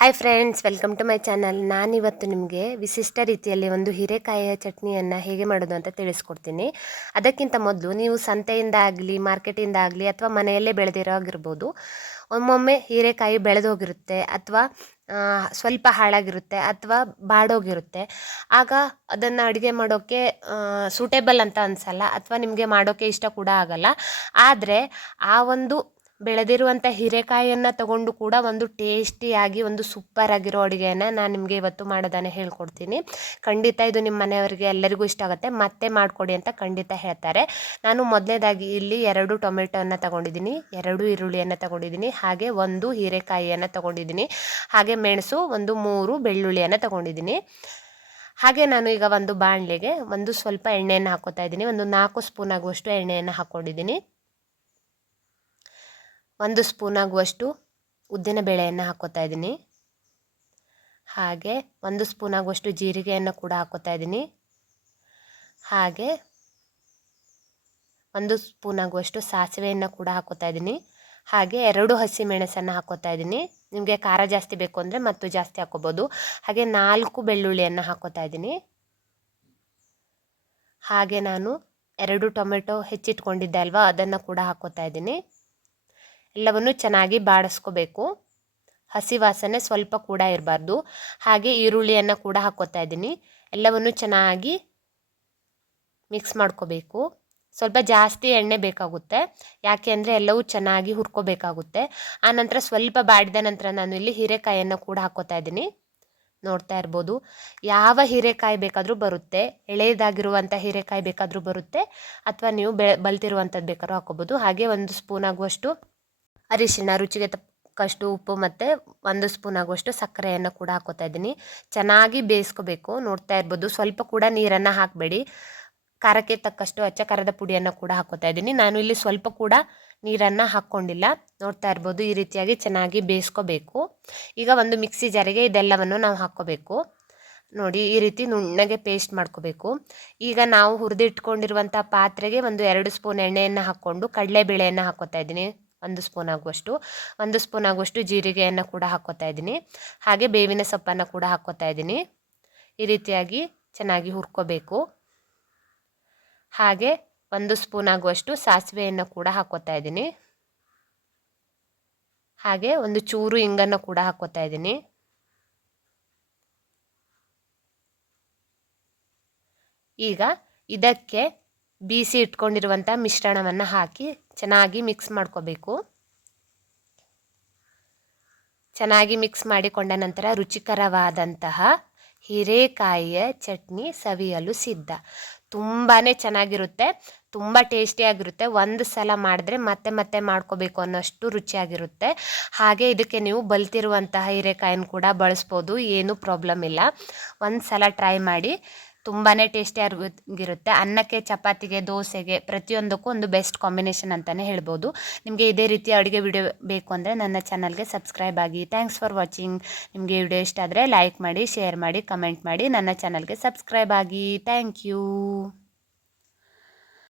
Hi friends, welcome to my channel. ನಾನಿವತ್ತು ನಿಮಗೆ ವಿಶಿಷ್ಟ ರೀತಿಯಲ್ಲಿ ಒಂದು ಹೀರೆಕಾಯಿಯ ಚಟ್ನಿಯನ್ನು ಹೇಗೆ ಮಾಡೋದು ಅಂತ ತಿಳಿಸ್ಕೊಡ್ತೀನಿ. ಅದಕ್ಕಿಂತ ಮೊದಲು ನೀವು ಸಂತೆಯಿಂದ ಆಗಲಿ, ಮಾರ್ಕೆಟಿಂದ ಆಗಲಿ ಅಥವಾ ಮನೆಯಲ್ಲೇ ಬೆಳೆದಿರೋ ಆಗಿರ್ಬೋದು, ಒಮ್ಮೊಮ್ಮೆ ಹೀರೆಕಾಯಿ ಬೆಳೆದೋಗಿರುತ್ತೆ ಅಥವಾ ಸ್ವಲ್ಪ ಹಾಳಾಗಿರುತ್ತೆ ಅಥವಾ ಬಾಡೋಗಿರುತ್ತೆ. ಆಗ ಅದನ್ನು ಅಡುಗೆ ಮಾಡೋಕ್ಕೆ ಸೂಟೇಬಲ್ ಅಂತ ಅನಿಸಲ್ಲ ಅಥವಾ ನಿಮಗೆ ಮಾಡೋಕ್ಕೆ ಇಷ್ಟ ಕೂಡ ಆಗಲ್ಲ. ಆದರೆ ಆ ಒಂದು ಬೆಳೆದಿರುವಂಥ ಹೀರೆಕಾಯಿಯನ್ನು ತಗೊಂಡು ಕೂಡ ಒಂದು ಟೇಸ್ಟಿಯಾಗಿ ಒಂದು ಸೂಪರ್ ಆಗಿರೋ ಅಡುಗೆಯನ್ನು ನಾನು ನಿಮಗೆ ಇವತ್ತು ಮಾಡೋದನ್ನು ಹೇಳ್ಕೊಡ್ತೀನಿ. ಖಂಡಿತ ಇದು ನಿಮ್ಮ ಮನೆಯವರಿಗೆ ಎಲ್ಲರಿಗೂ ಇಷ್ಟ ಆಗುತ್ತೆ. ಮತ್ತೆ ಮಾಡಿಕೊಡಿ ಅಂತ ಖಂಡಿತ ಹೇಳ್ತಾರೆ. ನಾನು ಮೊದಲನೇದಾಗಿ ಇಲ್ಲಿ 2 ಟೊಮೆಟೊವನ್ನು ತಗೊಂಡಿದ್ದೀನಿ, 2 ಈರುಳ್ಳಿಯನ್ನು ತಗೊಂಡಿದ್ದೀನಿ, ಹಾಗೆ 1 ಹೀರೆಕಾಯಿಯನ್ನು ತಗೊಂಡಿದ್ದೀನಿ, ಹಾಗೆ ಮೆಣಸು, 3 ಬೆಳ್ಳುಳ್ಳಿಯನ್ನು ತಗೊಂಡಿದ್ದೀನಿ. ಹಾಗೆ ನಾನು ಈಗ ಒಂದು ಬಾಣಲೆಗೆ ಒಂದು ಸ್ವಲ್ಪ ಎಣ್ಣೆಯನ್ನು ಹಾಕೋತಾ ಇದ್ದೀನಿ. ಒಂದು 4 ಸ್ಪೂನ್ ಆಗುವಷ್ಟು ಎಣ್ಣೆಯನ್ನು ಹಾಕ್ಕೊಂಡಿದ್ದೀನಿ. 1 ಸ್ಪೂನ್ ಆಗುವಷ್ಟು ಉದ್ದಿನ ಬೇಳೆಯನ್ನು ಹಾಕ್ಕೋತಾ ಇದ್ದೀನಿ. ಹಾಗೆ 1 ಸ್ಪೂನ್ ಆಗುವಷ್ಟು ಜೀರಿಗೆಯನ್ನು ಕೂಡ ಹಾಕ್ಕೋತಾ ಇದ್ದೀನಿ. ಹಾಗೆ 1 ಸ್ಪೂನ್ ಆಗುವಷ್ಟು ಸಾಸಿವೆಯನ್ನು ಕೂಡ ಹಾಕ್ಕೋತಾ ಇದ್ದೀನಿ. ಹಾಗೆ 2 ಹಸಿಮೆಣಸನ್ನು ಹಾಕ್ಕೋತಾ ಇದ್ದೀನಿ. ನಿಮಗೆ ಖಾರ ಜಾಸ್ತಿ ಬೇಕು ಅಂದರೆ ಮತ್ತು ಜಾಸ್ತಿ ಹಾಕ್ಕೋಬೋದು. ಹಾಗೆ 4 ಬೆಳ್ಳುಳ್ಳಿಯನ್ನು ಹಾಕ್ಕೋತಾ ಇದ್ದೀನಿ. ಹಾಗೆ ನಾನು 2 ಟೊಮೆಟೊ ಹೆಚ್ಚಿಟ್ಕೊಂಡಿದ್ದೆ ಅಲ್ವಾ, ಅದನ್ನು ಕೂಡ ಹಾಕ್ಕೋತಾ ಇದ್ದೀನಿ. ಎಲ್ಲವನ್ನು ಚೆನ್ನಾಗಿ ಬಾಡಿಸ್ಕೋಬೇಕು, ಹಸಿ ವಾಸನೆ ಸ್ವಲ್ಪ ಕೂಡ ಇರಬಾರ್ದು. ಹಾಗೆ ಈರುಳ್ಳಿಯನ್ನು ಕೂಡ ಹಾಕ್ಕೋತಾ ಇದ್ದೀನಿ. ಎಲ್ಲವನ್ನು ಚೆನ್ನಾಗಿ ಮಿಕ್ಸ್ ಮಾಡ್ಕೋಬೇಕು. ಸ್ವಲ್ಪ ಜಾಸ್ತಿ ಎಣ್ಣೆ ಬೇಕಾಗುತ್ತೆ, ಯಾಕೆ ಅಂದರೆ ಎಲ್ಲವೂ ಚೆನ್ನಾಗಿ ಹುರ್ಕೋಬೇಕಾಗುತ್ತೆ. ಆನಂತರ ಸ್ವಲ್ಪ ಬಾಡಿದ ನಂತರ ನಾನು ಇಲ್ಲಿ ಹೀರೆಕಾಯಿಯನ್ನು ಕೂಡ ಹಾಕ್ಕೋತಾ ಇದ್ದೀನಿ. ನೋಡ್ತಾ ಇರ್ಬೋದು, ಯಾವ ಹೀರೆಕಾಯಿ ಬೇಕಾದರೂ ಬರುತ್ತೆ. ಎಳೆಯದಾಗಿರುವಂಥ ಹೀರೆಕಾಯಿ ಬೇಕಾದರೂ ಬರುತ್ತೆ, ಅಥವಾ ನೀವು ಬಲ್ತಿರುವಂಥದ್ದು ಬೇಕಾದ್ರೂ ಹಾಕ್ಕೋಬೋದು. ಹಾಗೆ 1 ಸ್ಪೂನ್ ಆಗುವಷ್ಟು ಅರಿಶಿಣ, ರುಚಿಗೆ ತಕ್ಕಷ್ಟು ಉಪ್ಪು ಮತ್ತು 1 ಸ್ಪೂನ್ ಆಗುವಷ್ಟು ಸಕ್ಕರೆಯನ್ನು ಕೂಡ ಹಾಕ್ಕೋತಾ ಇದ್ದೀನಿ. ಚೆನ್ನಾಗಿ ಬೇಯಿಸ್ಕೋಬೇಕು. ನೋಡ್ತಾ ಇರ್ಬೋದು, ಸ್ವಲ್ಪ ಕೂಡ ನೀರನ್ನು ಹಾಕಬೇಡಿ. ಖಾರಕ್ಕೆ ತಕ್ಕಷ್ಟು ಅಚ್ಚ ಖಾರದ ಪುಡಿಯನ್ನು ಕೂಡ ಹಾಕ್ಕೋತಾ ಇದ್ದೀನಿ. ನಾನು ಇಲ್ಲಿ ಸ್ವಲ್ಪ ಕೂಡ ನೀರನ್ನು ಹಾಕ್ಕೊಂಡಿಲ್ಲ. ನೋಡ್ತಾ ಇರ್ಬೋದು, ಈ ರೀತಿಯಾಗಿ ಚೆನ್ನಾಗಿ ಬೇಯಿಸ್ಕೋಬೇಕು. ಈಗ ಒಂದು ಮಿಕ್ಸಿ ಜಾರಿಗೆ ಇದೆಲ್ಲವನ್ನು ನಾವು ಹಾಕ್ಕೋಬೇಕು. ನೋಡಿ, ಈ ರೀತಿ ನುಣ್ಣಗೆ ಪೇಸ್ಟ್ ಮಾಡ್ಕೋಬೇಕು. ಈಗ ನಾವು ಹುರಿದಿಟ್ಕೊಂಡಿರುವಂಥ ಪಾತ್ರೆಗೆ 2 ಸ್ಪೂನ್ ಎಣ್ಣೆಯನ್ನು ಹಾಕ್ಕೊಂಡು ಕಡಲೆಬೇಳೆಯನ್ನು ಹಾಕ್ಕೋತಾ ಇದ್ದೀನಿ. 1 ಸ್ಪೂನ್ ಆಗುವಷ್ಟು, 1 ಸ್ಪೂನ್ ಆಗುವಷ್ಟು ಜೀರಿಗೆಯನ್ನು ಕೂಡ ಹಾಕ್ಕೋತಾ ಇದ್ದೀನಿ. ಹಾಗೆ ಬೇವಿನ ಸೊಪ್ಪನ್ನು ಕೂಡ ಹಾಕ್ಕೋತಾ ಇದ್ದೀನಿ. ಈ ರೀತಿಯಾಗಿ ಚೆನ್ನಾಗಿ ಹುರ್ಕೋಬೇಕು. ಹಾಗೆ 1 ಸ್ಪೂನ್ ಆಗುವಷ್ಟು ಸಾಸಿವೆಯನ್ನು ಕೂಡ ಹಾಕ್ಕೋತಾ ಇದ್ದೀನಿ. ಹಾಗೆ 1 ಚೂರು ಇಂಗನ್ನು ಕೂಡ ಹಾಕ್ಕೋತಾ ಇದ್ದೀನಿ. ಈಗ ಇದಕ್ಕೆ ಬೀಸಿ ಇಟ್ಕೊಂಡಿರುವಂಥ ಮಿಶ್ರಣವನ್ನು ಹಾಕಿ ಚೆನ್ನಾಗಿ ಮಿಕ್ಸ್ ಮಾಡ್ಕೋಬೇಕು. ಚೆನ್ನಾಗಿ ಮಿಕ್ಸ್ ಮಾಡಿಕೊಂಡ ನಂತರ ರುಚಿಕರವಾದಂತಹ ಹೀರೆಕಾಯಿಯ ಚಟ್ನಿ ಸವಿಯಲು ಸಿದ್ಧ. ತುಂಬಾ ಚೆನ್ನಾಗಿರುತ್ತೆ, ತುಂಬ ಟೇಸ್ಟಿಯಾಗಿರುತ್ತೆ. ಒಂದು ಸಲ ಮಾಡಿದ್ರೆ ಮತ್ತೆ ಮತ್ತೆ ಮಾಡ್ಕೋಬೇಕು ಅನ್ನೋಷ್ಟು ರುಚಿಯಾಗಿರುತ್ತೆ. ಹಾಗೆ ಇದಕ್ಕೆ ನೀವು ಬಲ್ತಿರುವಂತಹ ಹೀರೆಕಾಯಿನ ಕೂಡ ಬಳಸ್ಬೋದು, ಏನೂ ಪ್ರಾಬ್ಲಮ್ ಇಲ್ಲ. ಒಂದು ಸಲ ಟ್ರೈ ಮಾಡಿ, ತುಂಬಾ ಟೇಸ್ಟಿಯಾಗಿರುತ್ತೆ. ಅನ್ನಕ್ಕೆ, ಚಪಾತಿಗೆ, ದೋಸೆಗೆ ಪ್ರತಿಯೊಂದಕ್ಕೂ ಒಂದು ಬೆಸ್ಟ್ ಕಾಂಬಿನೇಷನ್ ಅಂತಲೇ ಹೇಳ್ಬೋದು. ನಿಮಗೆ ಇದೇ ರೀತಿ ಅಡುಗೆ ವಿಡಿಯೋ ಬೇಕು ಅಂದರೆ ನನ್ನ ಚಾನಲ್ಗೆ ಸಬ್ಸ್ಕ್ರೈಬ್ ಆಗಿ. Thanks for watching. ನಿಮಗೆ ವಿಡಿಯೋ ಇಷ್ಟ ಆದರೆ ಲೈಕ್ ಮಾಡಿ, ಶೇರ್ ಮಾಡಿ, ಕಮೆಂಟ್ ಮಾಡಿ, ನನ್ನ ಚಾನಲ್ಗೆ ಸಬ್ಸ್ಕ್ರೈಬ್ ಆಗಿ. Thank you.